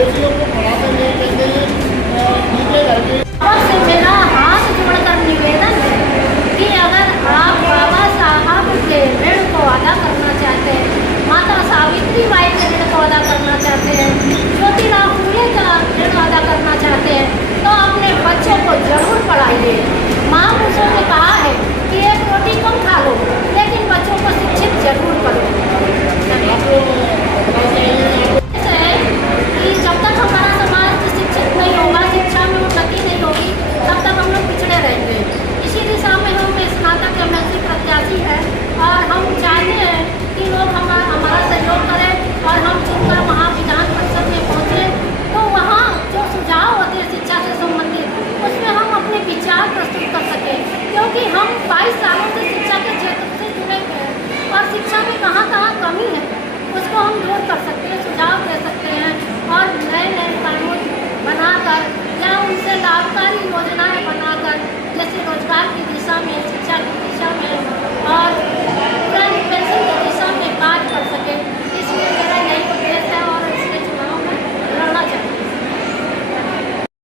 बेटियों को पढ़ाते नहीं कहते हैं नीचे करके। से मेरा हाथ जोड़कर निवेदन है कि अगर आप बाबा साहब के ऋण को अदा करना चाहते हैं, माता सावित्री बाई के ऋण को अदा करना चाहते हैं, ज्योतिराव फूले का ऋण अदा करना चाहते हैं, तो अपने बच्चों को जरूर पढ़ाइए। महापुरुषों ने कहा है कि एक रोटी कम खा लो, लेकिन बच्चों को शिक्षित जरूर करो। कि जब तक हमारा समाज शिक्षित नहीं होगा, शिक्षा में उन्नति नहीं होगी, तब तक हम लोग पिछड़े रहेंगे। इसी दिशा में हम स्नातक एमएससी प्रत्याशी हैं और हम चाहते हैं कि लोग हमारा सहयोग करें और हम चुनकर वहाँ विधान परिषद में पहुँचे, तो वहाँ जो सुझाव होते हैं शिक्षा से संबंधित, उसमें हम अपने विचार प्रस्तुत कर सकें, क्योंकि हम 22 सालों से शिक्षा के क्षेत्र से जुड़े हुए हैं और शिक्षा में कहाँ कहाँ कमी है उसको हम दूर कर सकते हैं, सुझाव दे सकते हैं और नए नए कानून बनाकर या उनसे लाभकारी योजनाएं बनाकर, जैसे रोजगार की दिशा में